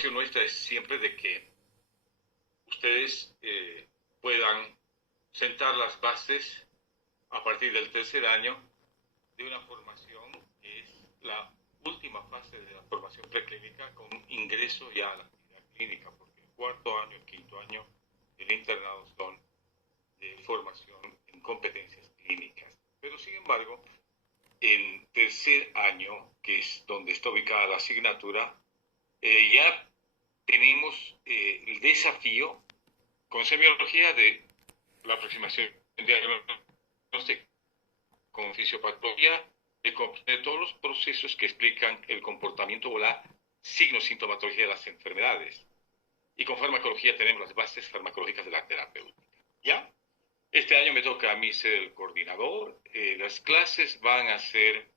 preocupación nuestra es siempre de que ustedes puedan sentar las bases a partir del tercer año de una formación que es la última fase de la formación preclínica con ingreso ya a la actividad clínica, porque el cuarto año, el quinto año del internado son de formación en competencias clínicas. Pero sin embargo, en tercer año, que es donde está ubicada la asignatura, ya tenemos el desafío con semiología de la aproximación diagnóstica, con fisiopatología, de comprender todos los procesos que explican el comportamiento o la signosintomatología de las enfermedades. Y con farmacología tenemos las bases farmacológicas de la terapéutica. ¿Ya? Este año me toca a mí ser el coordinador. Las clases van a ser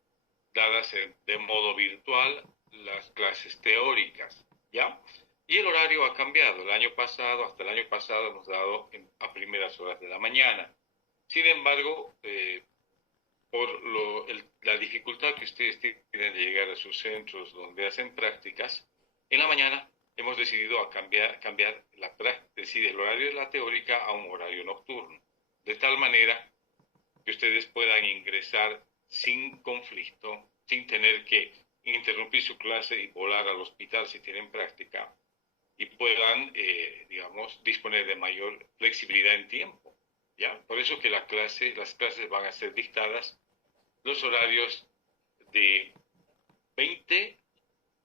dadas de modo virtual, las clases teóricas, ¿ya? Y el horario ha cambiado. Hasta el año pasado hemos dado a primeras horas de la mañana. Sin embargo, por la dificultad que ustedes tienen de llegar a sus centros donde hacen prácticas, en la mañana hemos decidido cambiar el horario de la teórica a un horario nocturno, de tal manera que ustedes puedan ingresar sin conflicto, sin tener que interrumpir su clase y volar al hospital si tienen práctica, y puedan, disponer de mayor flexibilidad en tiempo, ¿ya? Por eso que las clases van a ser dictadas los horarios de 20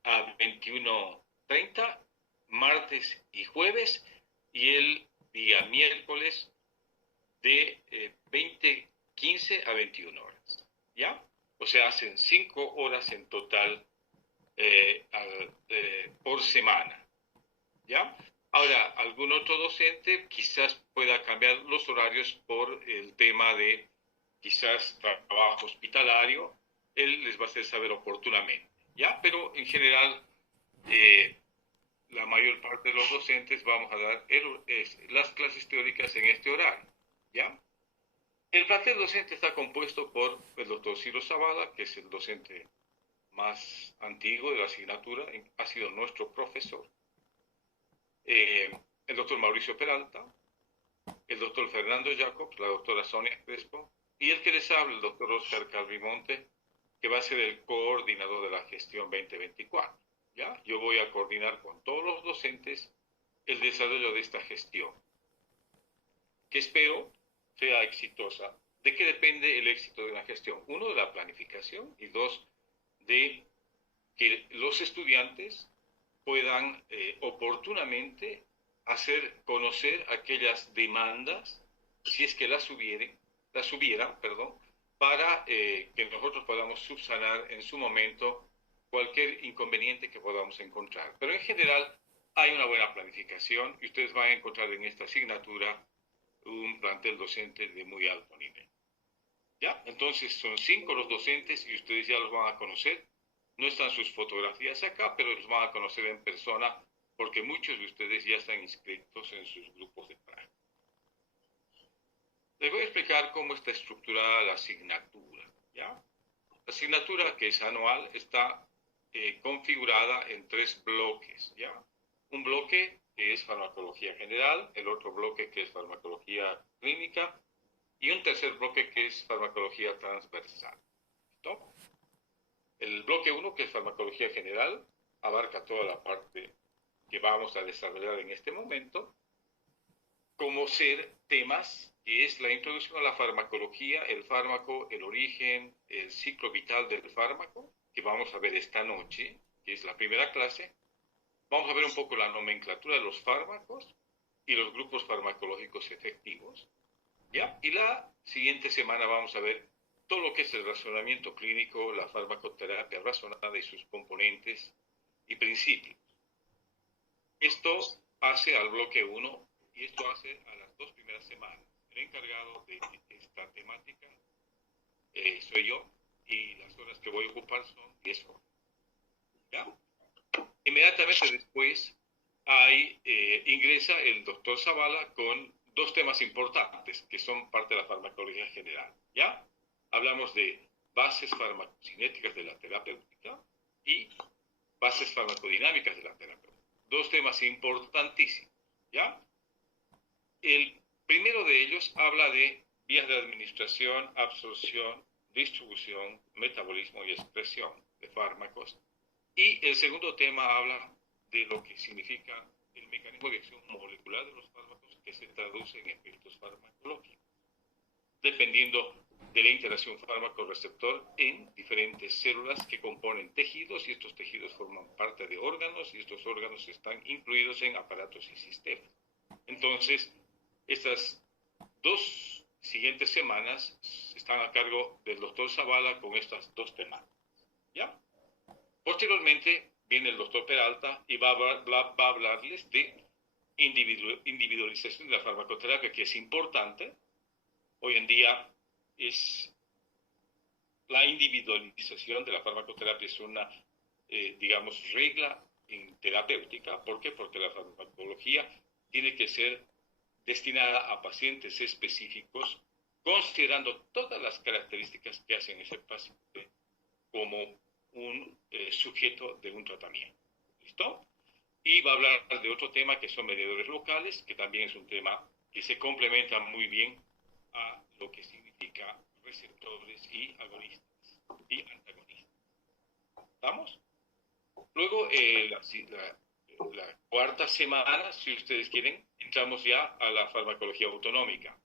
a 21:30, martes y jueves, y el día miércoles de 20:15 a 21 horas, ¿ya? O sea, hacen 5 horas en total por semana, ¿ya? Ahora, algún otro docente quizás pueda cambiar los horarios por el tema de quizás trabajo hospitalario, él les va a hacer saber oportunamente, ¿ya? Pero en general, la mayor parte de los docentes vamos a dar las clases teóricas en este horario, ¿ya? El plantel docente está compuesto por el doctor Ciro Zavala, que es el docente más antiguo de la asignatura, ha sido nuestro profesor, el doctor Mauricio Peralta, el doctor Fernando Jacobs, la doctora Sonia Crespo, y el que les habla, el doctor Oscar Calvimonte, que va a ser el coordinador de la gestión 2024. ¿Ya? Yo voy a coordinar con todos los docentes el desarrollo de esta gestión, que espero sea exitosa. ¿De qué depende el éxito de una gestión? Uno, de la planificación, y dos, de que los estudiantes puedan oportunamente hacer conocer aquellas demandas, si es que las hubieran, para que nosotros podamos subsanar en su momento cualquier inconveniente que podamos encontrar. Pero en general hay una buena planificación y ustedes van a encontrar en esta asignatura un plantel docente de muy alto nivel. ¿Ya? Entonces son 5 los docentes y ustedes ya los van a conocer. No están sus fotografías acá, pero los van a conocer en persona porque muchos de ustedes ya están inscritos en sus grupos de práctica. Les voy a explicar cómo está estructurada la asignatura, ¿ya? La asignatura, que es anual, está configurada en 3 bloques, ¿ya? Un bloque que es farmacología general, el otro bloque que es farmacología clínica y un tercer bloque que es farmacología transversal. ¿No? El bloque 1, que es farmacología general, abarca toda la parte que vamos a desarrollar en este momento, como ser temas que es la introducción a la farmacología, el fármaco, el origen, el ciclo vital del fármaco, que vamos a ver esta noche, que es la primera clase. Vamos a ver un poco la nomenclatura de los fármacos y los grupos farmacológicos efectivos, ¿ya? Y la siguiente semana vamos a ver todo lo que es el razonamiento clínico, la farmacoterapia razonada y sus componentes y principios. Esto hace al bloque 1 y esto hace a las 2 primeras semanas. El encargado de esta temática soy yo y las horas que voy a ocupar son 10 horas. ¿Ya? Inmediatamente después ingresa el doctor Zavala con 2 temas importantes que son parte de la farmacología general. ¿Ya? Hablamos de bases farmacocinéticas de la terapéutica y bases farmacodinámicas de la terapéutica. dos temas importantísimos, ¿ya? El primero de ellos habla de vías de administración, absorción, distribución, metabolismo y expresión de fármacos. Y el segundo tema habla de lo que significa el mecanismo de acción molecular de los fármacos que se traduce en efectos farmacológicos, dependiendo de la interacción fármaco-receptor en diferentes células que componen tejidos, y estos tejidos forman parte de órganos, y estos órganos están incluidos en aparatos y sistemas. Entonces, estas dos siguientes semanas están a cargo del doctor Zavala con estas dos temáticas, ¿ya? Posteriormente viene el doctor Peralta y va a hablarles de individualización de la farmacoterapia, que es importante. Hoy en día es la individualización de la farmacoterapia es una, digamos, regla en terapéutica. ¿Por qué? Porque la farmacología tiene que ser destinada a pacientes específicos, considerando todas las características que hacen ese paciente como un sujeto de un tratamiento. ¿Listo? Y va a hablar de otro tema que son mediadores locales, que también es un tema que se complementa muy bien a lo que significa receptores y agonistas y antagonistas. ¿Estamos? Luego, la cuarta semana, si ustedes quieren, entramos ya a la farmacología autonómica.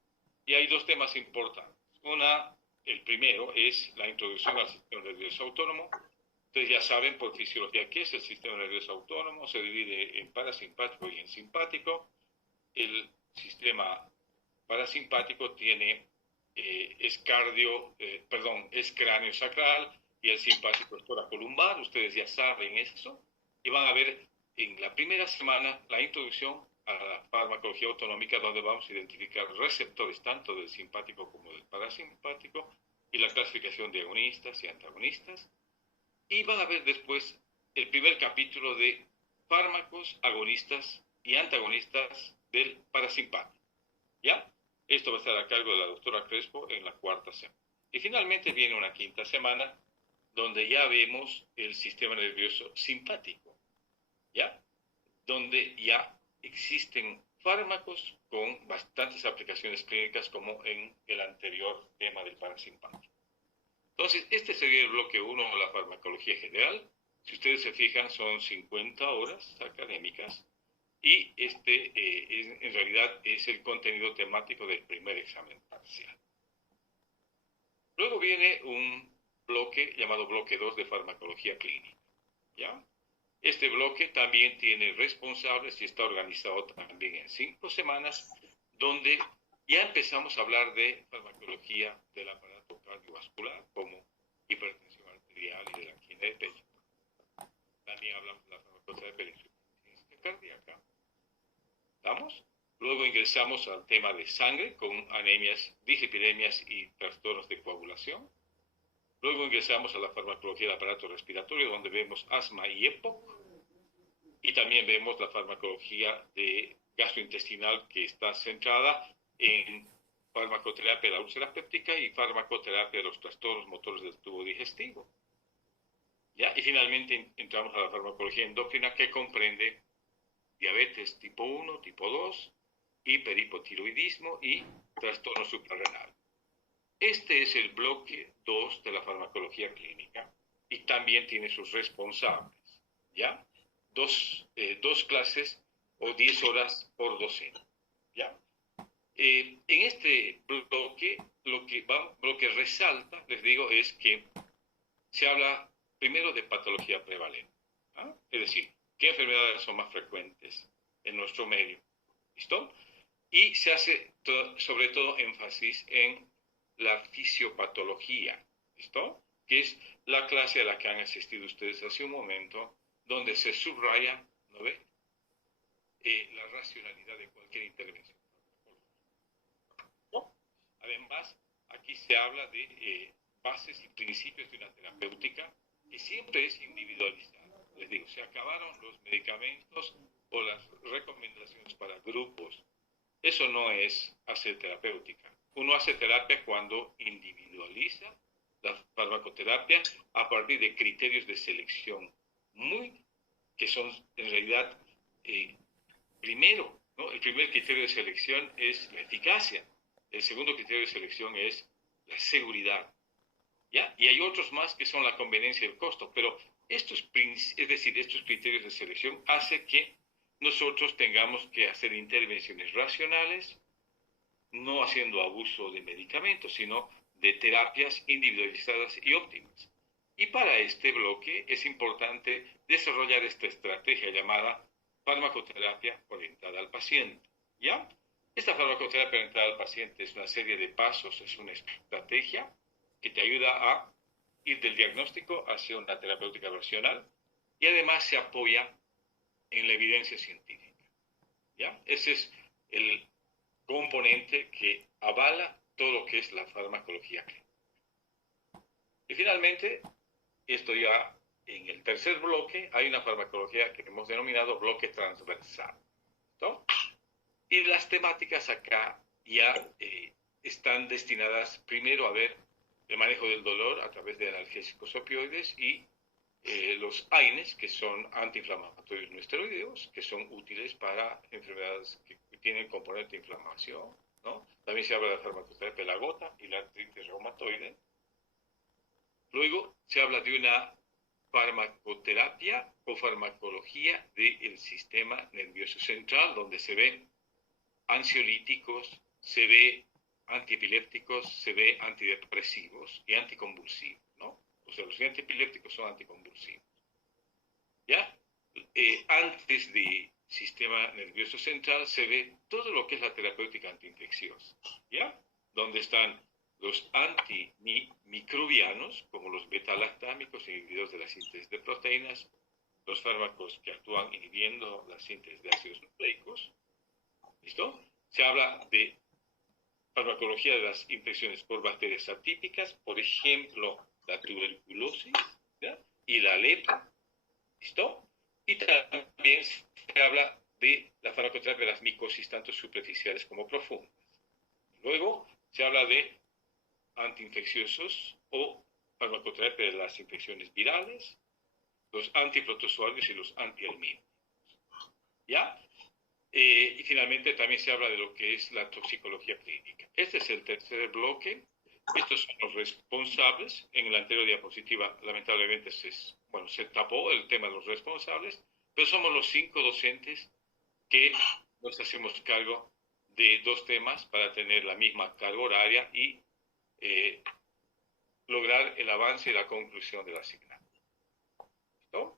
Y hay dos temas importantes. El primero es la introducción al sistema nervioso autónomo. Ustedes ya saben por fisiología qué es el sistema nervioso autónomo. Se divide en parasimpático y en simpático. El sistema parasimpático tiene es cráneo sacral, y el simpático es toracolumbar. Ustedes ya saben eso. Y van a ver en la primera semana la introducción a la farmacología autonómica, donde vamos a identificar receptores tanto del simpático como del parasimpático y la clasificación de agonistas y antagonistas. Y van a ver después el primer capítulo de fármacos agonistas y antagonistas del parasimpático. ¿Ya? Esto va a estar a cargo de la doctora Crespo en la cuarta semana. Y finalmente viene una quinta semana donde ya vemos el sistema nervioso simpático, ¿ya? Donde ya existen fármacos con bastantes aplicaciones clínicas, como en el anterior tema del parasimpático. Entonces, este sería el bloque 1 de la farmacología general. Si ustedes se fijan, son 50 horas académicas, y en realidad es el contenido temático del primer examen parcial. Luego viene un bloque llamado bloque 2 de farmacología clínica, ¿ya? Este bloque también tiene responsables y está organizado también en 5 semanas, donde ya empezamos a hablar de farmacología del aparato cardiovascular, como hipertensión arterial y de la angina de pecho. También hablamos de la farmacoterapia de la insuficiencia cardíaca. ¿Estamos? Luego ingresamos al tema de sangre, con anemias, dislipidemias y trastornos de coagulación. Luego ingresamos a la farmacología del aparato respiratorio, donde vemos asma y EPOC. Y también vemos la farmacología de gastrointestinal, que está centrada en farmacoterapia de la úlcera péptica y farmacoterapia de los trastornos motores del tubo digestivo. ¿Ya? Y finalmente entramos a la farmacología endocrina, que comprende diabetes tipo 1, tipo 2, hiperhipotiroidismo y trastorno suprarrenal. Este es el bloque 2 de la farmacología clínica, y también tiene sus responsables, ¿ya? Dos clases o 10 horas por docente, ¿ya? En este bloque, lo que resalta, les digo, es que se habla primero de patología prevalente, ¿ah? Es decir, ¿qué enfermedades son más frecuentes en nuestro medio? ¿Listo? Y se hace sobre todo énfasis en la fisiopatología, ¿listo? Que es la clase a la que han asistido ustedes hace un momento, donde se subraya, ¿no ve? La racionalidad de cualquier intervención. ¿No? Además, aquí se habla de bases y principios de una terapéutica que siempre es individualizada. Les digo, se acabaron los medicamentos o las recomendaciones para grupos. Eso no es hacer terapéutica. Uno hace terapia cuando individualiza la farmacoterapia a partir de criterios de selección que son en realidad primero, ¿no? El primer criterio de selección es la eficacia. El segundo criterio de selección es la seguridad. ¿Ya? Y hay otros más que son la conveniencia y el costo, pero estos criterios de selección hacen que nosotros tengamos que hacer intervenciones racionales, no haciendo abuso de medicamentos, sino de terapias individualizadas y óptimas. Y para este bloque es importante desarrollar esta estrategia llamada farmacoterapia orientada al paciente. ¿Ya? Esta farmacoterapia orientada al paciente es una serie de pasos, es una estrategia que te ayuda a ir del diagnóstico hacia una terapéutica racional y además se apoya en la evidencia científica. ¿Ya? Ese es el componente que avala todo lo que es la farmacología clínica. Y finalmente, esto ya en el tercer bloque, hay una farmacología que hemos denominado bloque transversal, ¿no? Y las temáticas acá ya están destinadas primero a ver el manejo del dolor a través de analgésicos opioides y los AINES, que son antiinflamatorios no esteroideos, que son útiles para enfermedades que tienen componente de inflamación, ¿no? También se habla de farmacoterapia de la gota y la artritis reumatoide. Luego se habla de una farmacoterapia o farmacología del sistema nervioso central, donde se ve ansiolíticos, se ve antiepilépticos, se ve antidepresivos y anticonvulsivos, ¿no? O sea, los antiepilépticos son anticonvulsivos. ¿Ya? Antes de sistema nervioso central se ve todo lo que es la terapéutica antiinfecciosa, ¿ya? Donde están los antimicrobianos, como los beta-lactámicos, inhibidores de la síntesis de proteínas, los fármacos que actúan inhibiendo la síntesis de ácidos nucleicos. ¿Listo? Se habla de farmacología de las infecciones por bacterias atípicas, por ejemplo, la tuberculosis, ¿ya? Y la lepra. ¿Listo? Y también se habla de la farmacoterapia de las micosis, tanto superficiales como profundas. Luego se habla de antiinfecciosos o farmacoterapia de las infecciones virales, los antiprotozoarios y los antihelmínticos. ¿Ya? Y finalmente también se habla de lo que es la toxicología clínica. Este es el tercer bloque. Estos son los responsables. En la anterior diapositiva, lamentablemente, se tapó el tema de los responsables, pero somos los 5 docentes que nos hacemos cargo de 2 temas para tener la misma carga horaria y lograr el avance y la conclusión de la asignatura. ¿Listo?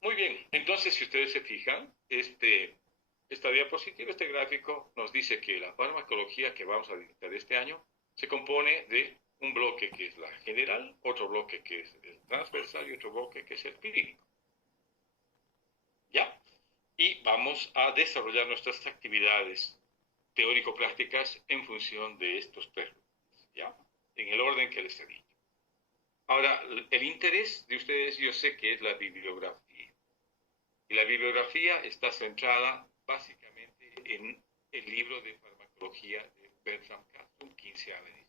Muy bien, entonces si ustedes se fijan, esta diapositiva, este gráfico, nos dice que la farmacología que vamos a dictar este año se compone de un bloque que es la general, otro bloque que es el transversal y otro bloque que es el clínico. ¿Ya? Y vamos a desarrollar nuestras actividades teórico-prácticas en función de estos 3 bloques, ¿ya? En el orden que les he dicho. Ahora, el interés de ustedes yo sé que es la bibliografía. Y la bibliografía está centrada básicamente en el libro de farmacología de Bertram Kassum, 15ª edición.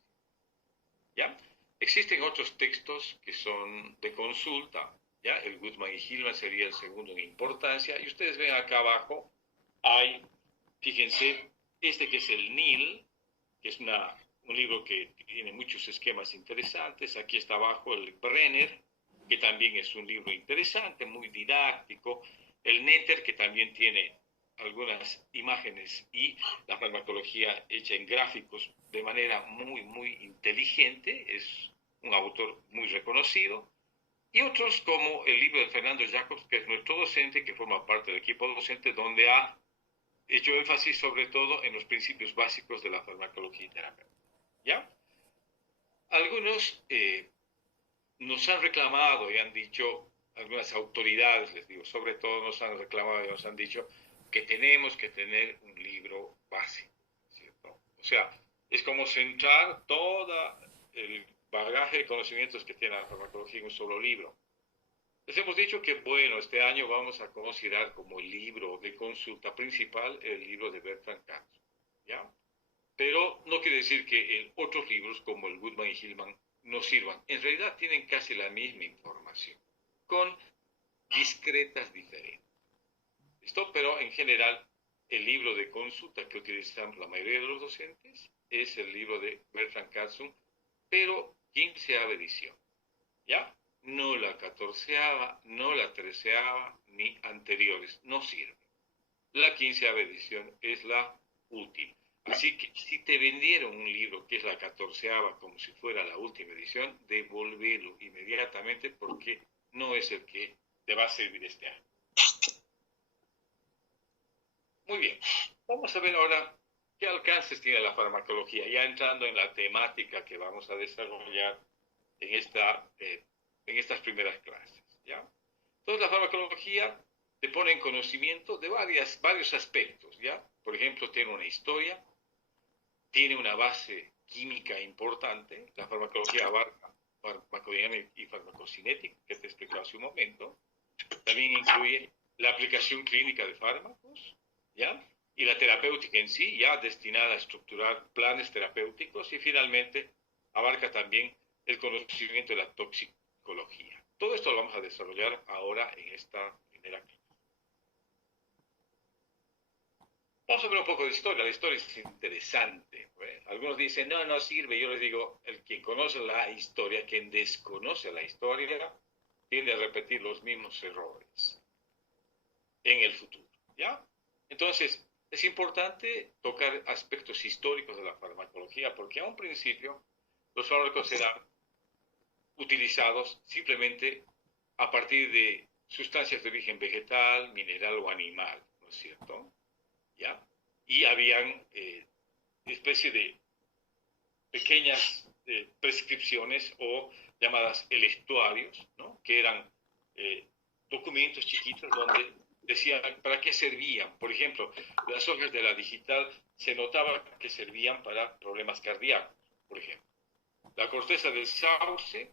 ¿Ya? Existen otros textos que son de consulta, ¿ya? El Goodman y Hillman sería el segundo en importancia, y ustedes ven acá abajo, fíjense, que es el NIL, que es un libro que tiene muchos esquemas interesantes. Aquí está abajo el Brenner, que también es un libro interesante, muy didáctico. El Netter, que también tiene algunas imágenes y la farmacología hecha en gráficos de manera muy, muy inteligente, es un autor muy reconocido. Y otros como el libro de Fernando Jacobs, que es nuestro docente, que forma parte del equipo docente, donde ha hecho énfasis sobre todo en los principios básicos de la farmacología y terapia. ¿Ya? Algunos nos han reclamado y han dicho, algunas autoridades, les digo, sobre todo nos han reclamado y nos han dicho que tenemos que tener un libro básico, ¿cierto? O sea, es como centrar todo el bagaje de conocimientos que tiene la farmacología en un solo libro. Les hemos dicho que, bueno, este año vamos a considerar como el libro de consulta principal el libro de Bertram Kassum, ¿ya? Pero no quiere decir que otros libros como el Goodman y Hillman no sirvan. En realidad tienen casi la misma información, con discretas diferencias. ¿Listo? Pero en general, el libro de consulta que utilizan la mayoría de los docentes es el libro de Bertrand Katzum, pero 15ª edición, ¿ya? No la 14ª, no la 13ª, ni anteriores, no sirve. La 15ª edición es la última. Así que si te vendieron un libro que es la 14ª como si fuera la última edición, devolvelo inmediatamente porque no es el que te va a servir este año. Muy bien, vamos a ver ahora qué alcances tiene la farmacología, ya entrando en la temática que vamos a desarrollar en, en estas primeras clases, ¿ya? Entonces la farmacología te pone en conocimiento de varios aspectos, ¿ya? Por ejemplo, tiene una historia, tiene una base química importante, la farmacología abarca farmacodinámica y farmacocinética, que te expliqué hace un momento, también incluye la aplicación clínica de fármacos, ¿ya? Y la terapéutica en sí, ya destinada a estructurar planes terapéuticos, y finalmente abarca también el conocimiento de la toxicología. Todo esto lo vamos a desarrollar ahora en esta primera clase. Vamos a ver un poco de historia. La historia es interesante. Algunos dicen, no, no sirve. Yo les digo, quien conoce la historia, quien desconoce la historia, tiende a repetir los mismos errores en el futuro, ¿ya? Entonces, es importante tocar aspectos históricos de la farmacología, porque a un principio los fármacos eran utilizados simplemente a partir de sustancias de origen vegetal, mineral o animal, ¿no es cierto? ¿Ya? Y habían especie de pequeñas prescripciones o llamadas electuarios, ¿no? Que eran documentos chiquitos donde decían para qué servían. Por ejemplo, las hojas de la digital se notaba que servían para problemas cardíacos, por ejemplo. La corteza del sauce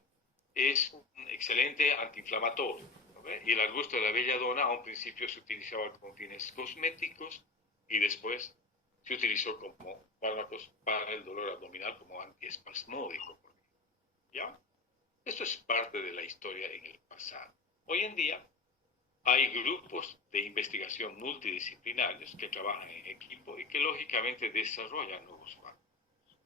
es un excelente antiinflamatorio, ¿no? Y el arbusto de la belladona a un principio se utilizaba con fines cosméticos y después se utilizó como fármacos para el dolor abdominal como antiespasmódico. ¿Ya? Esto es parte de la historia en el pasado. Hoy en día hay grupos de investigación multidisciplinarios que trabajan en equipo y que lógicamente desarrollan nuevos fármacos.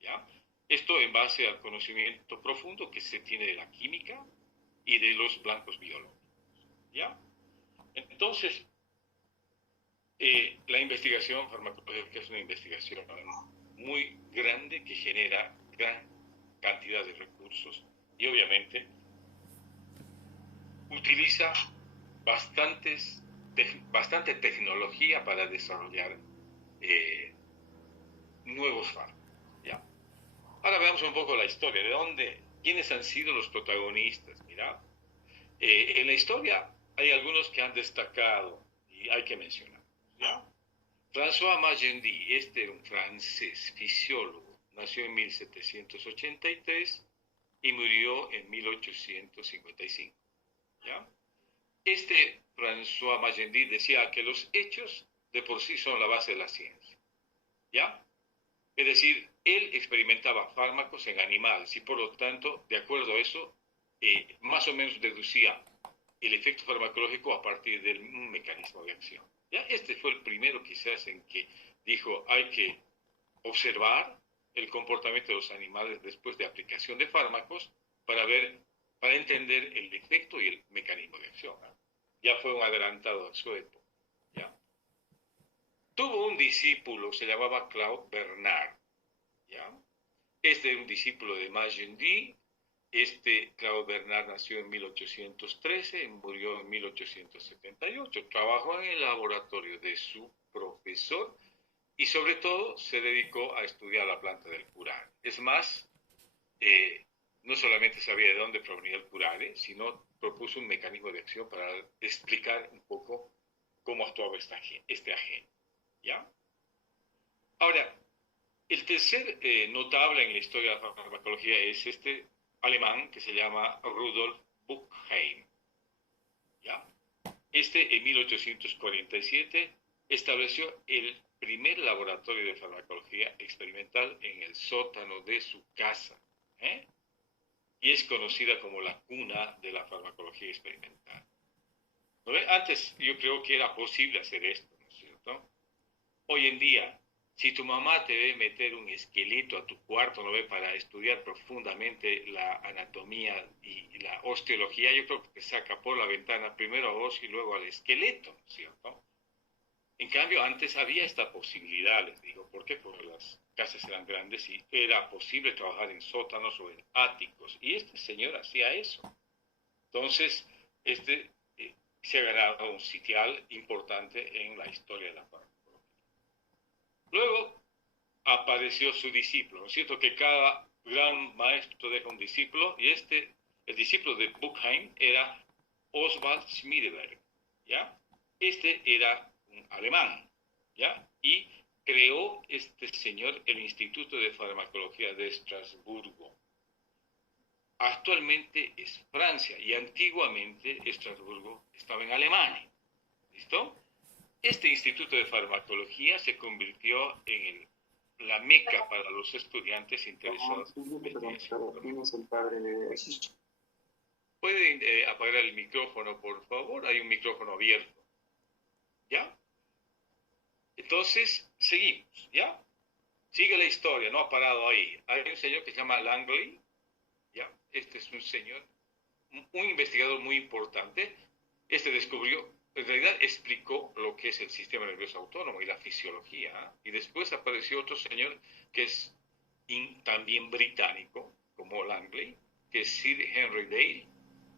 ¿Ya? Esto en base al conocimiento profundo que se tiene de la química y de los blancos biológicos. ¿Ya? Entonces, la investigación farmacológica es una investigación muy grande que genera gran cantidad de recursos y obviamente utiliza bastante tecnología para desarrollar nuevos fármacos. ¿Ya? Ahora veamos un poco la historia, quiénes han sido los protagonistas. Mira, en la historia hay algunos que han destacado y hay que mencionar. ¿Ya? François Magendie, era un francés fisiólogo, nació en 1783 y murió en 1855. ¿Ya? François Magendie decía que los hechos de por sí son la base de la ciencia. ¿Ya? Es decir, él experimentaba fármacos en animales y por lo tanto, de acuerdo a eso, más o menos deducía el efecto farmacológico a partir de un mecanismo de acción. ¿Ya? Este fue el primero quizás en que dijo hay que observar el comportamiento de los animales después de aplicación de fármacos para entender el efecto y el mecanismo de acción. Ya fue un adelantado a su época. ¿Ya? Tuvo un discípulo, se llamaba Claude Bernard. ¿Ya? Era un discípulo de Magendie. Claude Bernard nació en 1813 y murió en 1878. Trabajó en el laboratorio de su profesor y sobre todo se dedicó a estudiar la planta del curare. Es más, no solamente sabía de dónde provenía el curare, sino propuso un mecanismo de acción para explicar un poco cómo actuaba este agente. ¿Ya? Ahora, el tercer notable en la historia de la farmacología es alemán que se llama Rudolf Buchheim. ¿Ya? En 1847 estableció el primer laboratorio de farmacología experimental en el sótano de su casa. Y es conocida como la cuna de la farmacología experimental. ¿No ve? Antes yo creo que era posible hacer esto, ¿no es cierto? Hoy en día, si tu mamá te ve meter un esqueleto a tu cuarto, ¿no ve? Para estudiar profundamente la anatomía y la osteología, yo creo que te saca por la ventana primero a vos y luego al esqueleto, ¿no es cierto? En cambio, antes había esta posibilidad, les digo, ¿por qué? Porque las casas eran grandes y era posible trabajar en sótanos o en áticos. Y este señor hacía eso. Entonces, este se ha ganado un sitial importante en la historia de la farmacología. Luego apareció su discípulo, ¿no es cierto? Que cada gran maestro deja un discípulo, y el discípulo de Buchheim era Oswald Schmiedeberg, ¿ya? Este era un alemán, ¿ya? Y creó este señor el Instituto de Farmacología de Estrasburgo. Actualmente es Francia y antiguamente Estrasburgo estaba en Alemania. ¿Listo? Este Instituto de Farmacología se convirtió en la meca para los estudiantes interesados en investigación. ¿Pueden apagar el micrófono, por favor? Hay un micrófono abierto. ¿Ya? Entonces, seguimos, ¿ya? Sigue la historia, no ha parado ahí. Hay un señor que se llama Langley, ¿ya? Este es un señor, un investigador muy importante. Este descubrió, en realidad explicó lo que es el sistema nervioso autónomo y la fisiología. Y después apareció otro señor que es también británico, como Langley, que es Sir Henry Dale,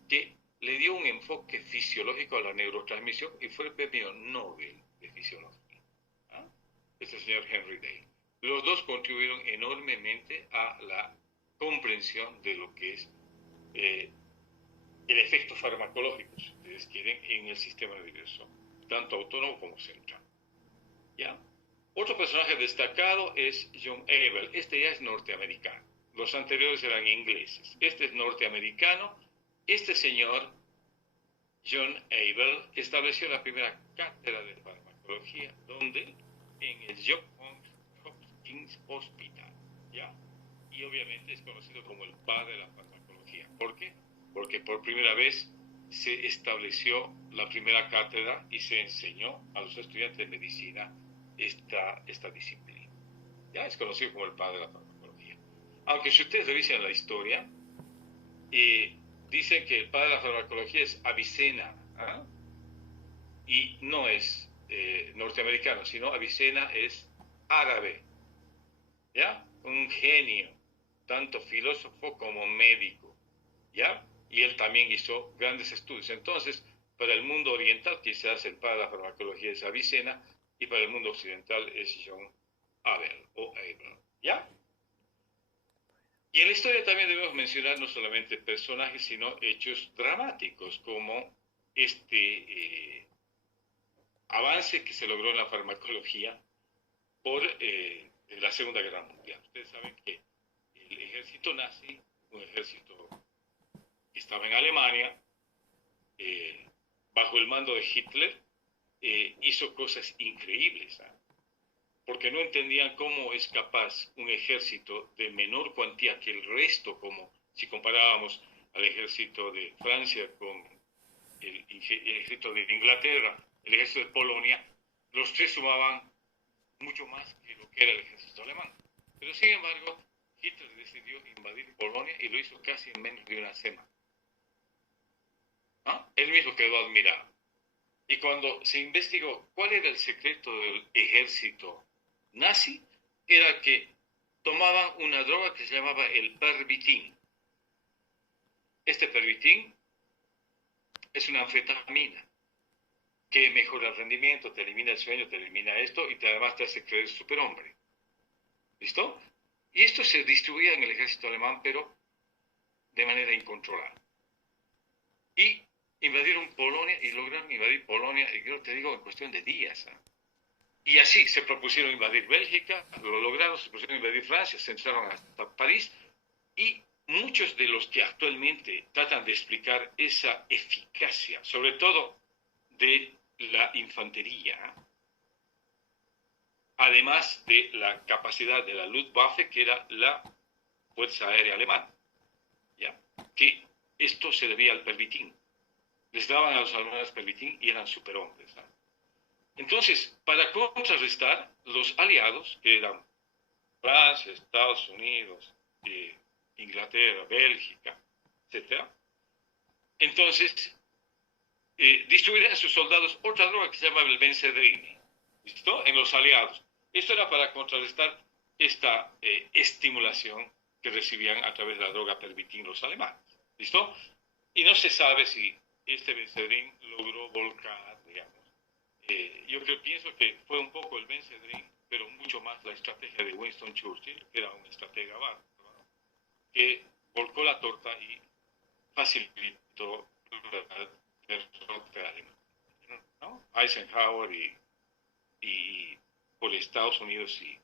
que le dio un enfoque fisiológico a la neurotransmisión y fue el premio Nobel de Fisiología. ¿Ah? Este señor Henry Dale. Los dos contribuyeron enormemente a la comprensión de lo que es el efecto farmacológico, si ustedes quieren, en el sistema nervioso, tanto autónomo como central. ¿Ya? Otro personaje destacado es John Abel. Este ya es norteamericano. Los anteriores eran ingleses. Este es norteamericano. Este señor, John Abel, estableció la primera cátedra de farmacología, donde en el Johns Hopkins Hospital, ¿ya? Y obviamente es conocido como el padre de la farmacología. ¿Por qué? Porque por primera vez se estableció la primera cátedra y se enseñó a los estudiantes de medicina esta disciplina. Ya es conocido como el padre de la farmacología. Aunque si ustedes revisan la historia, dicen que el padre de la farmacología es Avicena, ¿eh? Y no es norteamericano, sino Avicena es árabe, ¿ya? Un genio, tanto filósofo como médico, ¿ya? Y él también hizo grandes estudios. Entonces, para el mundo oriental, quizás el padre de la farmacología es Avicena, y para el mundo occidental es John Abel, ¿ya? Y en la historia también debemos mencionar no solamente personajes, sino hechos dramáticos, como avance que se logró en la farmacología por la Segunda Guerra Mundial. Ustedes saben que el ejército nazi, un ejército que estaba en Alemania, bajo el mando de Hitler, hizo cosas increíbles, ¿eh? Porque no entendían cómo es capaz un ejército de menor cuantía que el resto, como si comparábamos al ejército de Francia con el ejército de Inglaterra, el ejército de Polonia, los tres sumaban mucho más que lo que era el ejército alemán. Pero sin embargo, Hitler decidió invadir Polonia y lo hizo casi en menos de una semana. ¿Ah? Él mismo quedó admirado. Y cuando se investigó cuál era el secreto del ejército nazi, era que tomaban una droga que se llamaba el pervitin. Este pervitin es una anfetamina que mejora el rendimiento, te elimina el sueño, te elimina esto y además te hace creer superhombre. ¿Listo? Y esto se distribuía en el ejército alemán, pero de manera incontrolada. Y invadieron Polonia y lograron invadir Polonia, y yo te digo, en cuestión de días. ¿Eh? Y así se propusieron invadir Bélgica, lo lograron, se propusieron invadir Francia, se entraron hasta París, y muchos de los que actualmente tratan de explicar esa eficacia, sobre todo de la infantería, además de la capacidad de la Luftwaffe, que era la Fuerza Aérea Alemana, ¿ya? Que esto se debía al pervitin. les daban a los alemanes pervitin y eran superhombres, ¿no? Entonces, para contrarrestar, los aliados, que eran Francia, Estados Unidos, Inglaterra, Bélgica, etcétera, entonces distribuían a sus soldados otra droga que se llama el Benzedrine, ¿listo? En los aliados. Esto era para contrarrestar esta estimulación que recibían a través de la droga pervitin los alemanes, ¿listo? Y no se sabe si este Benzedrine logró volcar, digamos. Yo pienso que fue un poco el Benzedrine, pero mucho más la estrategia de Winston Churchill, que era un estratega bárbaro, que volcó la torta y facilitó la derrota alemana, ¿no? Eisenhower y por Estados Unidos y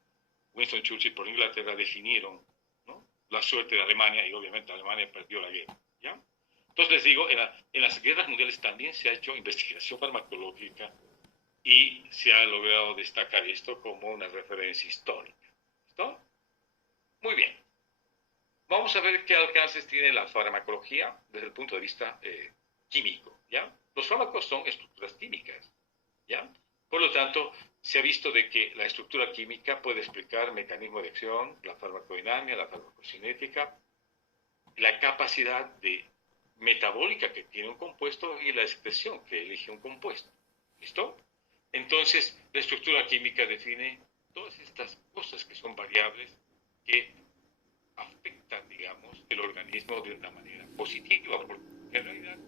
Winston Churchill por Inglaterra definieron, ¿no?, la suerte de Alemania, y obviamente Alemania perdió la guerra, ¿ya? Entonces les digo, en las guerras mundiales también se ha hecho investigación farmacológica y se ha logrado destacar esto como una referencia histórica. ¿Listo? Muy bien. Vamos a ver qué alcances tiene la farmacología desde el punto de vista químico, ¿ya? Los fármacos son estructuras químicas, ¿ya? Por lo tanto, se ha visto de que la estructura química puede explicar mecanismo de acción, la farmacodinámica, la farmacocinética, la capacidad metabólica que tiene un compuesto y la expresión que elige un compuesto. ¿Listo? Entonces, la estructura química define todas estas cosas que son variables que afectan, digamos, el organismo de una manera positiva, porque en realidad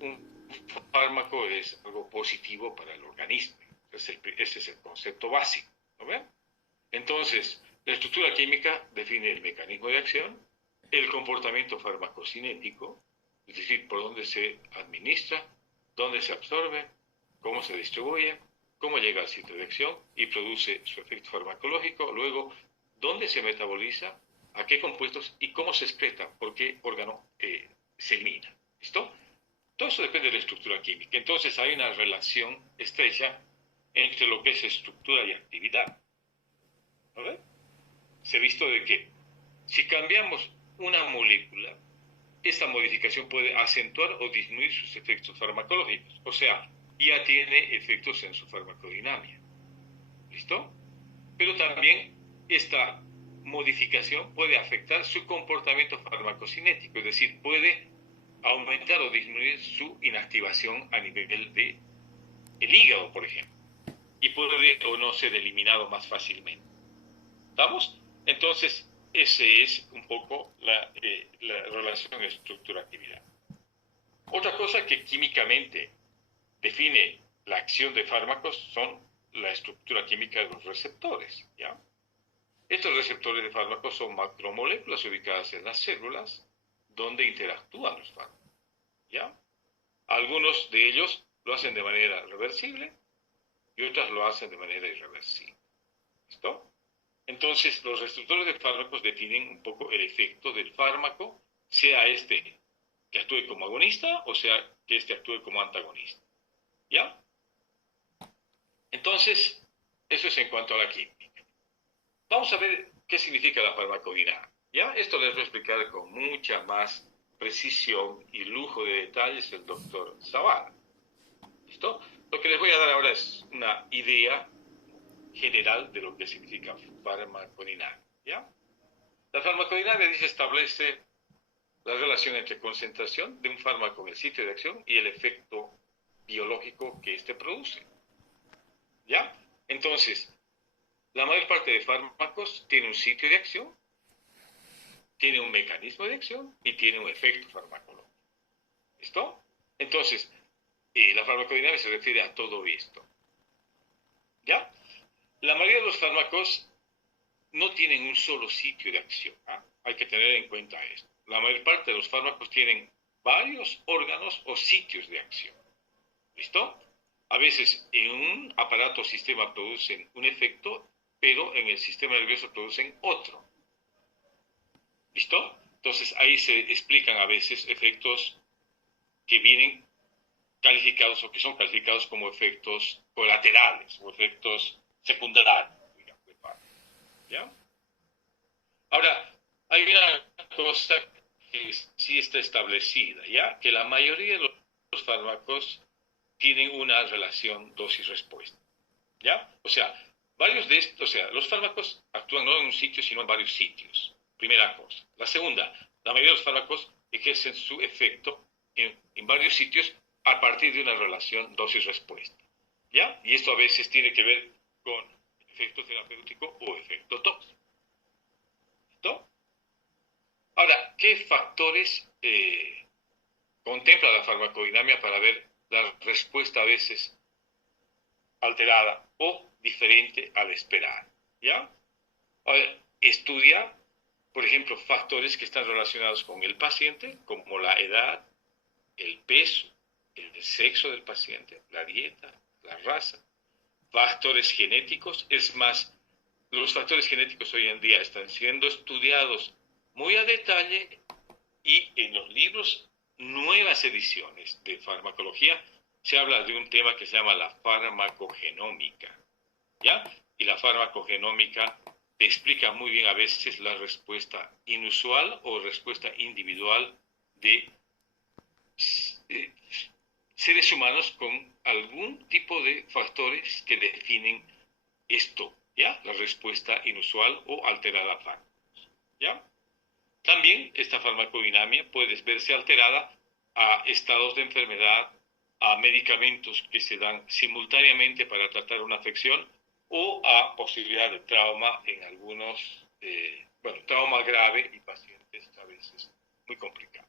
un fármaco es algo positivo para el organismo. Ese es el concepto básico, ¿no ven? Entonces, la estructura química define el mecanismo de acción, el comportamiento farmacocinético, es decir, por dónde se administra, dónde se absorbe, cómo se distribuye, cómo llega al sitio de acción y produce su efecto farmacológico, luego dónde se metaboliza, a qué compuestos y cómo se excreta, por qué órgano se elimina. ¿Listo? Todo eso depende de la estructura química. Entonces hay una relación estrecha entre lo que es estructura y actividad. ¿Vale? Se ha visto de que si cambiamos una molécula, esta modificación puede acentuar o disminuir sus efectos farmacológicos. O sea, ya tiene efectos en su farmacodinámica. ¿Listo? Pero también esta modificación puede afectar su comportamiento farmacocinético, es decir, puede aumentar o disminuir su inactivación a nivel del hígado, por ejemplo, y puede o no ser eliminado más fácilmente. ¿Estamos? Entonces, ese es un poco la relación estructura-actividad. Otra cosa que químicamente define la acción de fármacos son la estructura química de los receptores, ¿ya? Estos receptores de fármacos son macromoléculas ubicadas en las células donde interactúan los fármacos, ¿ya? Algunos de ellos lo hacen de manera reversible y otras lo hacen de manera irreversible. ¿Listo? Entonces, los receptores de fármacos definen un poco el efecto del fármaco, sea este que actúe como agonista o sea que este actúe como antagonista. ¿Ya? Entonces, eso es en cuanto a la química. Vamos a ver qué significa la farmacodinámica. ¿Ya? Esto les voy a explicar con mucha más precisión y lujo de detalles el doctor Zavala. ¿Listo? Lo que les voy a dar ahora es una idea general de lo que significa farmacodinámica. ¿Ya? La farmacodinámica establece la relación entre concentración de un fármaco en el sitio de acción y el efecto biológico que éste produce. ¿Ya? Entonces, la mayor parte de fármacos tiene un sitio de acción, tiene un mecanismo de acción y tiene un efecto farmacológico. ¿Listo? Entonces, la farmacodinámica se refiere a todo esto. ¿Ya? La mayoría de los fármacos no tienen un solo sitio de acción. ¿Ah? Hay que tener en cuenta esto. La mayor parte de los fármacos tienen varios órganos o sitios de acción. ¿Listo? A veces en un aparato o sistema producen un efecto, pero en el sistema nervioso producen otro. ¿Listo? Entonces ahí se explican a veces efectos que vienen calificados o que son calificados como efectos colaterales o efectos secundarios. ¿Ya? Ahora, hay una cosa que sí está establecida, ¿ya? Que la mayoría de los fármacos tienen una relación dosis-respuesta, ¿ya? O sea, los fármacos actúan no en un sitio, sino en varios sitios. Primera cosa. La segunda, la mayoría de los fármacos ejercen su efecto en varios sitios a partir de una relación dosis-respuesta, ¿ya? Y esto a veces tiene que ver con efecto terapéutico o efecto tóxico. ¿Listo? Ahora, ¿qué factores contempla la farmacodinamia para ver la respuesta a veces alterada o diferente al esperar? ¿Ya? Ahora, estudia, por ejemplo, factores que están relacionados con el paciente, como la edad, el peso, el sexo del paciente, la dieta, la raza, factores genéticos. Es más, los factores genéticos hoy en día están siendo estudiados muy a detalle y en los libros, nuevas ediciones de farmacología, se habla de un tema que se llama la farmacogenómica, ¿ya? Y la farmacogenómica te explica muy bien a veces la respuesta inusual o respuesta individual de seres humanos con algún tipo de factores que definen esto, ¿ya? La respuesta inusual o alterada a fármacos, ¿ya? También esta farmacodinamia puede verse alterada a estados de enfermedad, a medicamentos que se dan simultáneamente para tratar una afección o a posibilidad de trauma en algunos, trauma grave y pacientes a veces muy complicados.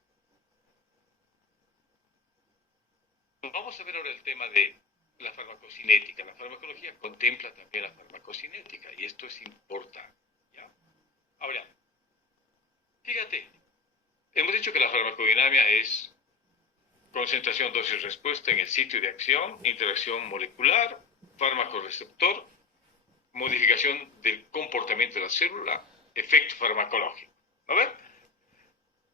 Vamos a ver ahora el tema de la farmacocinética. La farmacología contempla también la farmacocinética y esto es importante, ¿ya? Ahora, fíjate, hemos dicho que la farmacodinamia es concentración, dosis, respuesta en el sitio de acción, interacción molecular, fármaco receptor, modificación del comportamiento de la célula, efecto farmacológico. ¿No ven?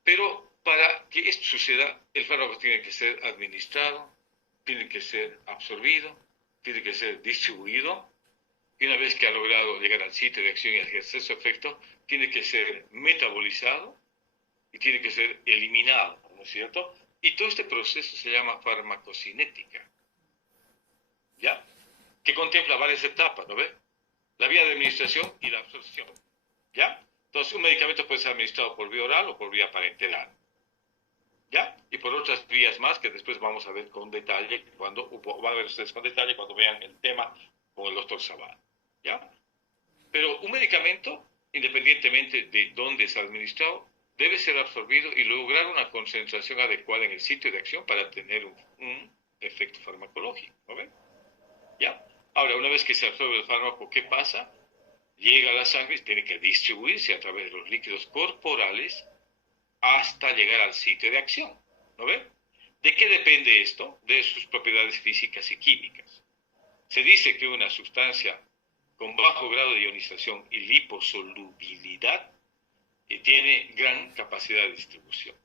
Pero para que esto suceda, el fármaco tiene que ser administrado, tiene que ser absorbido, tiene que ser distribuido, y una vez que ha logrado llegar al sitio de acción y ejercer su efecto, tiene que ser metabolizado y tiene que ser eliminado, ¿no es cierto? Y todo este proceso se llama farmacocinética, ¿ya? Que contempla varias etapas, ¿no ves? La vía de administración y la absorción, ¿ya? Entonces, un medicamento puede ser administrado por vía oral o por vía parenteral, ¿ya? Y por otras vías más que después vamos a ver con detalle, van a ver ustedes con detalle cuando vean el tema con el doctor Sabal, ¿ya? Pero un medicamento, independientemente de dónde es administrado, debe ser absorbido y lograr una concentración adecuada en el sitio de acción para tener un efecto farmacológico, ¿no ven? ¿Ya? Ahora, una vez que se absorbe el fármaco, ¿qué pasa? Llega a la sangre y tiene que distribuirse a través de los líquidos corporales hasta llegar al sitio de acción, ¿no ven? ¿De qué depende esto? De sus propiedades físicas y químicas. Se dice que una sustancia con bajo grado de ionización y liposolubilidad tiene gran capacidad de distribución,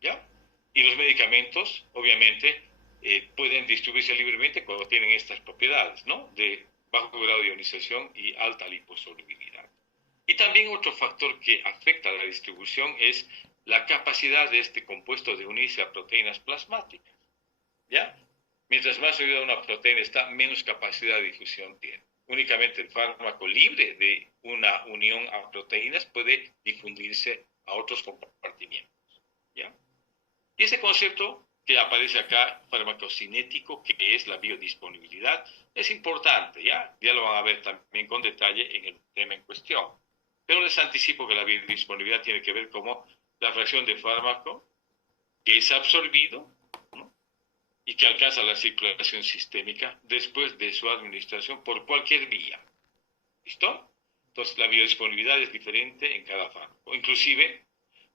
¿ya? Y los medicamentos, obviamente, pueden distribuirse libremente cuando tienen estas propiedades, ¿no? De bajo grado de ionización y alta liposolubilidad. Y también otro factor que afecta a la distribución es la capacidad de este compuesto de unirse a proteínas plasmáticas, ¿ya? Mientras más unida una proteína está, menos capacidad de difusión tiene. Únicamente el fármaco libre de una unión a proteínas puede difundirse a otros compartimientos, ¿ya? Y ese concepto que aparece acá, farmacocinético, que es la biodisponibilidad, es importante, ¿ya? Ya lo van a ver también con detalle en el tema en cuestión. Pero les anticipo que la biodisponibilidad tiene que ver como la fracción de fármaco que es absorbido, ¿no? Y que alcanza la circulación sistémica después de su administración por cualquier vía. ¿Listo? Entonces, la biodisponibilidad es diferente en cada fármaco. Inclusive,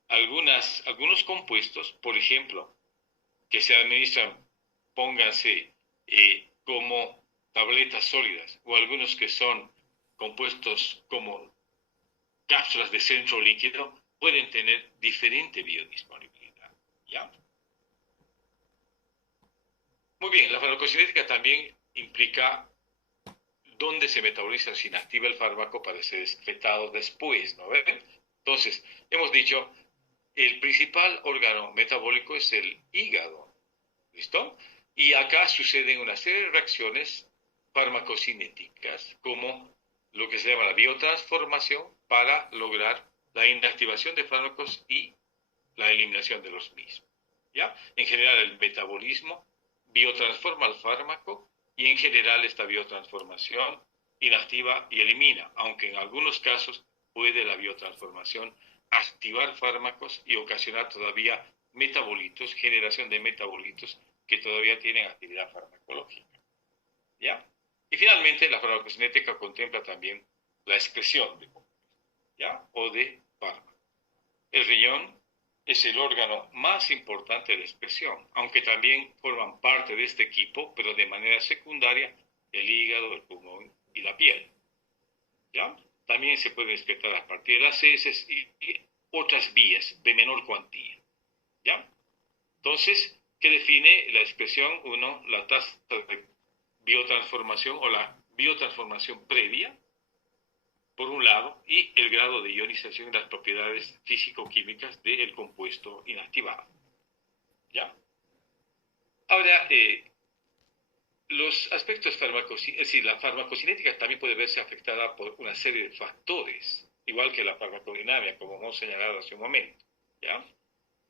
algunos compuestos, por ejemplo, que se administran, pónganse como tabletas sólidas, o algunos que son compuestos como cápsulas de centro líquido, pueden tener diferente biodisponibilidad, ¿ya? Muy bien, la farmacocinética también implica dónde se metaboliza, se inactiva el fármaco para ser excretado después, ¿no ven? Entonces, hemos dicho, el principal órgano metabólico es el hígado, ¿Listo? Y acá suceden una serie de reacciones farmacocinéticas, como lo que se llama la biotransformación, para lograr la inactivación de fármacos y la eliminación de los mismos. ¿Ya? En general, el metabolismo biotransforma el fármaco y en general esta biotransformación inactiva y elimina, aunque en algunos casos puede la biotransformación activar fármacos y ocasionar todavía metabolitos, generación de metabolitos que todavía tienen actividad farmacológica. ¿Ya? Y finalmente, la farmacocinética contempla también la excreción de ¿ya? O de fármacos. El riñón es el órgano más importante de excreción, aunque también forman parte de este equipo, pero de manera secundaria, el hígado, el pulmón y la piel. ¿Ya? También se puede excretar a partir de las heces y otras vías de menor cuantía. ¿Ya? Entonces, ¿qué define la excreción? Uno, la tasa de biotransformación o la biotransformación previa, por un lado, y el grado de ionización y las propiedades físico-químicas del compuesto inactivado. ¿Ya? Ahora, los aspectos farmacocinéticos, es decir, la farmacocinética también puede verse afectada por una serie de factores, igual que la farmacodinamia, como hemos señalado hace un momento. ¿Ya?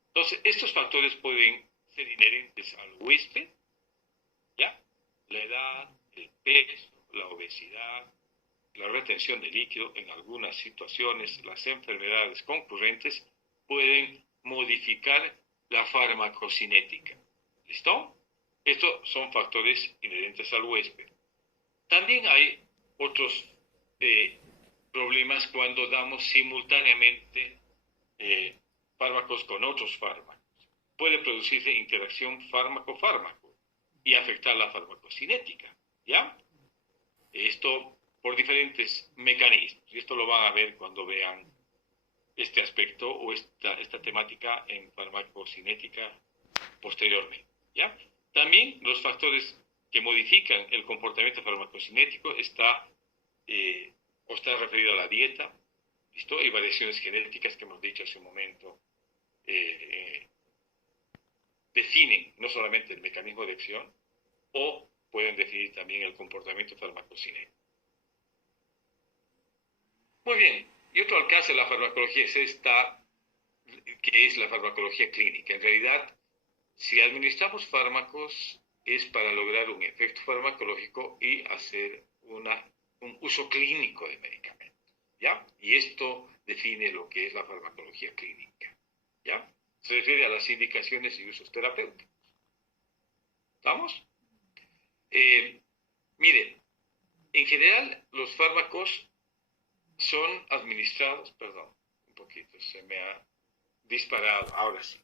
Entonces, estos factores pueden ser inherentes al huésped, ¿ya? La edad, el peso, la obesidad, la retención de líquido, en algunas situaciones las enfermedades concurrentes pueden modificar la farmacocinética. ¿Listo? Estos son factores inherentes al huésped. También hay otros problemas cuando damos simultáneamente fármacos con otros fármacos. Puede producirse interacción fármaco-fármaco y afectar la farmacocinética. ¿Ya? Esto por diferentes mecanismos. Y esto lo van a ver cuando vean este aspecto o esta temática en farmacocinética posteriormente. ¿Ya? También los factores que modifican el comportamiento farmacocinético está referido a la dieta, ¿listo? Y variaciones genéticas que hemos dicho hace un momento definen no solamente el mecanismo de acción, o pueden definir también el comportamiento farmacocinético. Muy bien, y otro alcance de la farmacología es esta, que es la farmacología clínica. En realidad, si administramos fármacos es para lograr un efecto farmacológico y hacer un uso clínico de medicamentos, ¿ya? Y esto define lo que es la farmacología clínica, ¿ya? Se refiere a las indicaciones y usos terapéuticos. ¿Estamos? Miren, en general los fármacos son administrados, perdón, un poquito, se me ha disparado, ahora sí.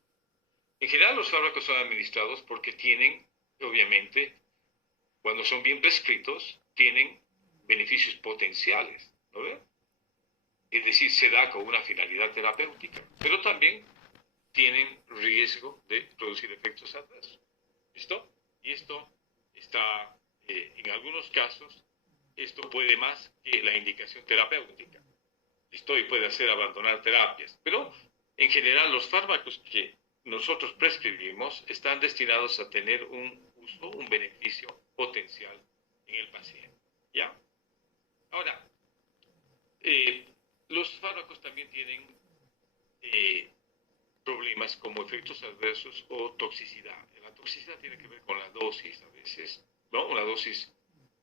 En general los fármacos son administrados porque tienen, obviamente, cuando son bien prescritos, tienen beneficios potenciales, ¿no ve? Es decir, se da con una finalidad terapéutica, pero también tienen riesgo de producir efectos adversos. ¿Listo? Y esto está, en algunos casos, esto puede más que la indicación terapéutica. ¿Listo? Y puede hacer abandonar terapias. Pero, en general, los fármacos que nosotros prescribimos están destinados a tener un uso, un beneficio potencial en el paciente. ¿Ya? Ahora, los fármacos también tienen problemas como efectos adversos o toxicidad. La toxicidad tiene que ver con la dosis a veces, ¿no? Una dosis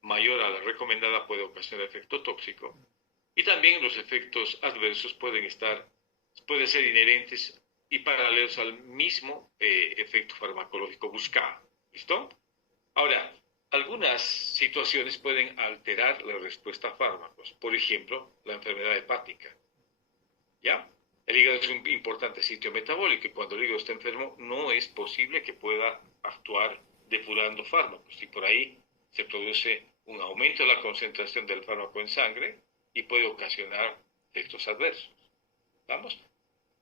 mayor a la recomendada puede ocasionar efecto tóxico. Y también los efectos adversos pueden ser inherentes y paralelos al mismo efecto farmacológico buscado. ¿Listo? Ahora, algunas situaciones pueden alterar la respuesta a fármacos. Por ejemplo, la enfermedad hepática. ¿Ya? El hígado es un importante sitio metabólico y cuando el hígado está enfermo no es posible que pueda actuar depurando fármacos. Y por ahí se produce un aumento de la concentración del fármaco en sangre y puede ocasionar efectos adversos. ¿Vamos?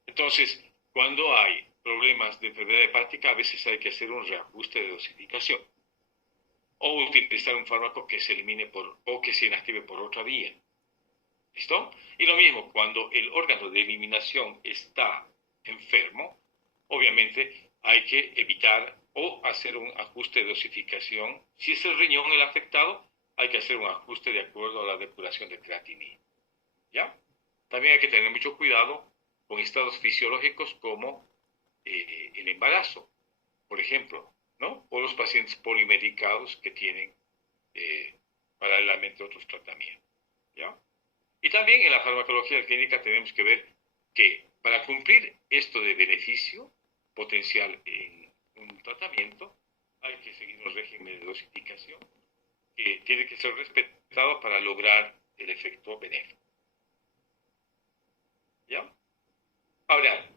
Entonces, cuando hay problemas de enfermedad hepática, a veces hay que hacer un reajuste de dosificación o utilizar un fármaco que se elimine o que se inactive por otra vía. ¿Listo? Y lo mismo, cuando el órgano de eliminación está enfermo, obviamente hay que evitar o hacer un ajuste de dosificación. Si es el riñón el afectado, hay que hacer un ajuste de acuerdo a la depuración de creatinina. ¿Ya? También hay que tener mucho cuidado con estados fisiológicos como el embarazo, por ejemplo, ¿no? O los pacientes polimedicados que tienen paralelamente otros tratamientos. ¿Ya? Y también en la farmacología clínica tenemos que ver que para cumplir esto de beneficio potencial en un tratamiento, hay que seguir un régimen de dosificación que tiene que ser respetado para lograr el efecto benéfico. ¿Ya? Ahora,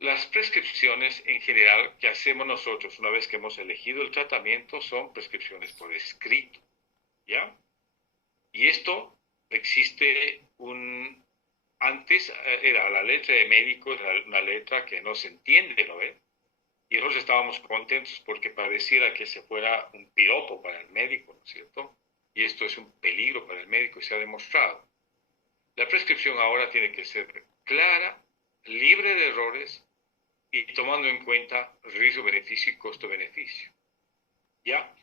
las prescripciones en general que hacemos nosotros una vez que hemos elegido el tratamiento son prescripciones por escrito. ¿Ya? Y esto existe antes era la letra de médico, era una letra que no se entiende, ¿no ve? Y nosotros estábamos contentos porque pareciera que se fuera un piropo para el médico, ¿no es cierto? Y esto es un peligro para el médico y se ha demostrado. La prescripción ahora tiene que ser clara, libre de errores y tomando en cuenta riesgo-beneficio y costo-beneficio. ¿Ya?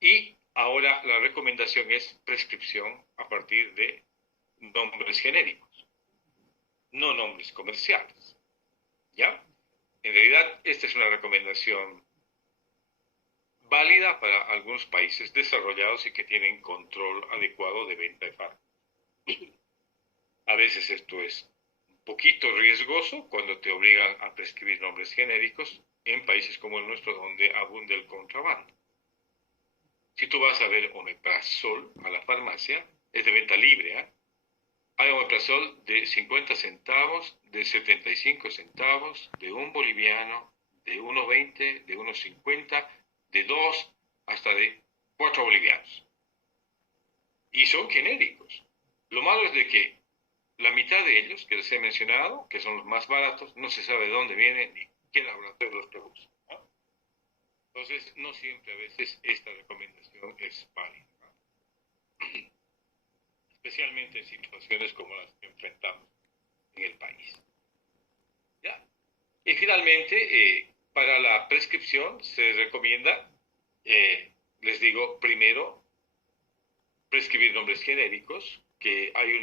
Y ahora la recomendación es prescripción a partir de nombres genéricos, no nombres comerciales. ¿Ya? En realidad, esta es una recomendación válida para algunos países desarrollados y que tienen control adecuado de venta de fármacos. A veces esto es un poquito riesgoso cuando te obligan a prescribir nombres genéricos en países como el nuestro donde abunda el contrabando. Si tú vas a ver omeprazol a la farmacia, es de venta libre, ¿eh? Hay omeprazol de 50 centavos, de 75 centavos, de 1 boliviano, de 1,20, de 1,50, de 2 hasta de 4 bolivianos. Y son genéricos. Lo malo es de que la mitad de ellos, que les he mencionado, que son los más baratos, no se sabe de dónde vienen ni qué laboratorio los produce, ¿no? Entonces, no siempre a veces esta recomendación es válida, ¿no? Especialmente en situaciones como las que enfrentamos en el país. ¿Ya? Y finalmente, para la prescripción se recomienda, les digo, primero, prescribir nombres genéricos, que hay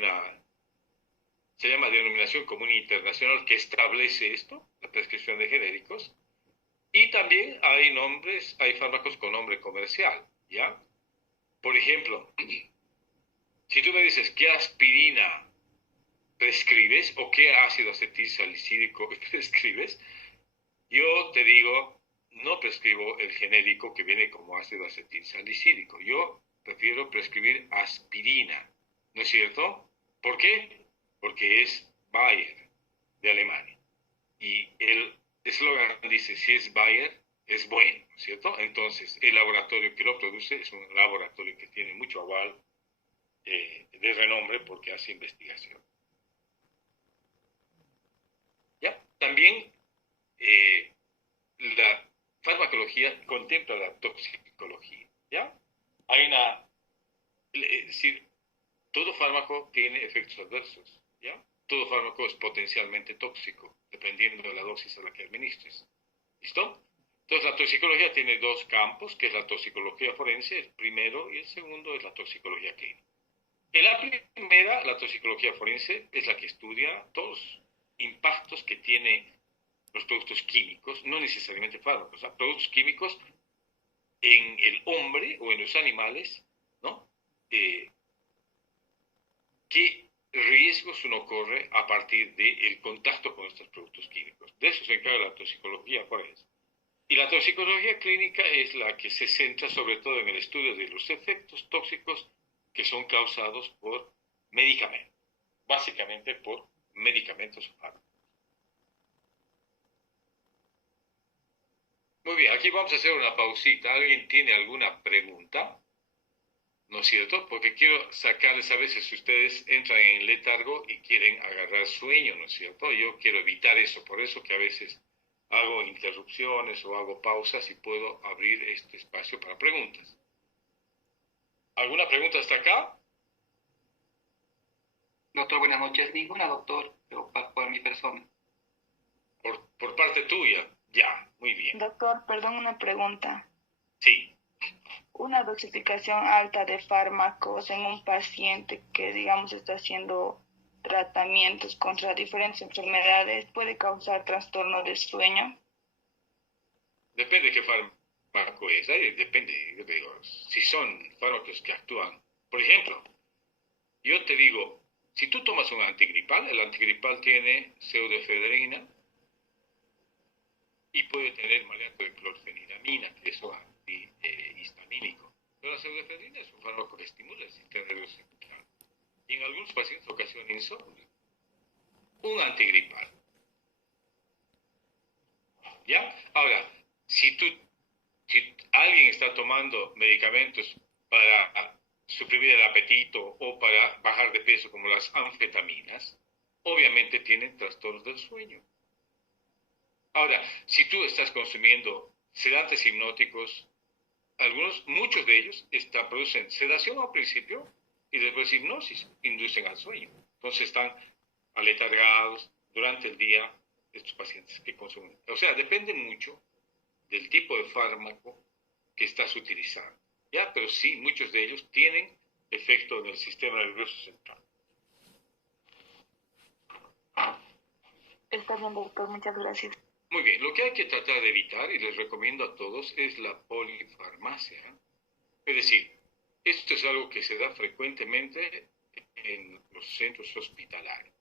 se llama denominación común internacional que establece esto, la prescripción de genéricos, y también hay fármacos con nombre comercial, ¿ya? Por ejemplo, si tú me dices qué aspirina prescribes o qué ácido acetilsalicílico prescribes, yo te digo, no prescribo el genérico que viene como ácido acetilsalicílico. Yo prefiero prescribir aspirina, ¿no es cierto? ¿Por qué? Porque es Bayer, de Alemania. Y el eslogan dice, si es Bayer, es bueno, ¿no es cierto? Entonces, el laboratorio que lo produce es un laboratorio que tiene mucho aval de renombre porque hace investigación. ¿Ya? También la farmacología contempla la toxicología, ¿ya? Es decir, todo fármaco tiene efectos adversos, ¿ya? Todo fármaco es potencialmente tóxico, dependiendo de la dosis a la que administres. ¿Listo? Entonces, la toxicología tiene dos campos, que es la toxicología forense, el primero, y el segundo es la toxicología clínica. En la primera, la toxicología forense es la que estudia todos los impactos que tiene los productos químicos, no necesariamente fármacos, productos químicos en el hombre o en los animales, ¿no? ¿Qué riesgos uno corre a partir del contacto con estos productos químicos? De eso se encarga la toxicología forense. Y la toxicología clínica es la que se centra sobre todo en el estudio de los efectos tóxicos que son causados por medicamentos, básicamente por medicamentos o fármacos. Muy bien, aquí vamos a hacer una pausita. ¿Alguien tiene alguna pregunta? ¿No es cierto? Porque quiero sacarles a veces si ustedes entran en letargo y quieren agarrar sueño, ¿no es cierto? Yo quiero evitar eso, por eso que a veces hago interrupciones o hago pausas y puedo abrir este espacio para preguntas. ¿Alguna pregunta hasta acá? Doctor, buenas noches. Ninguna, doctor, pero por mi persona. Por parte tuya, ya. Muy bien. Doctor, perdón, una pregunta. Sí. Una dosificación alta de fármacos en un paciente que, digamos, está haciendo tratamientos contra diferentes enfermedades puede causar trastorno de sueño. Depende de qué fármaco es. Depende. Yo te digo, si son fármacos que actúan. Por ejemplo, yo te digo, si tú tomas un antigripal, el antigripal tiene pseudoefedrina y puede tener maleato de clorfeniramina, que es un antihistamínico. Pero la pseudoefedrina es un fármaco que estimula el sistema nervioso central. Y en algunos pacientes ocasiona insomnio. Un antigripal. ¿Ya? Ahora, si alguien está tomando medicamentos para suprimir el apetito o para bajar de peso, como las anfetaminas, obviamente tienen trastornos del sueño. Ahora, si tú estás consumiendo sedantes hipnóticos, muchos de ellos producen sedación al principio y después hipnosis, inducen al sueño. Entonces están aletargados durante el día estos pacientes que consumen. O sea, depende mucho del tipo de fármaco que estás utilizando. ¿Ya? Pero sí, muchos de ellos tienen efecto en el sistema nervioso central. Está bien, doctor, muchas gracias. Muy bien, lo que hay que tratar de evitar, y les recomiendo a todos, es la polifarmacia. Es decir, esto es algo que se da frecuentemente en los centros hospitalarios.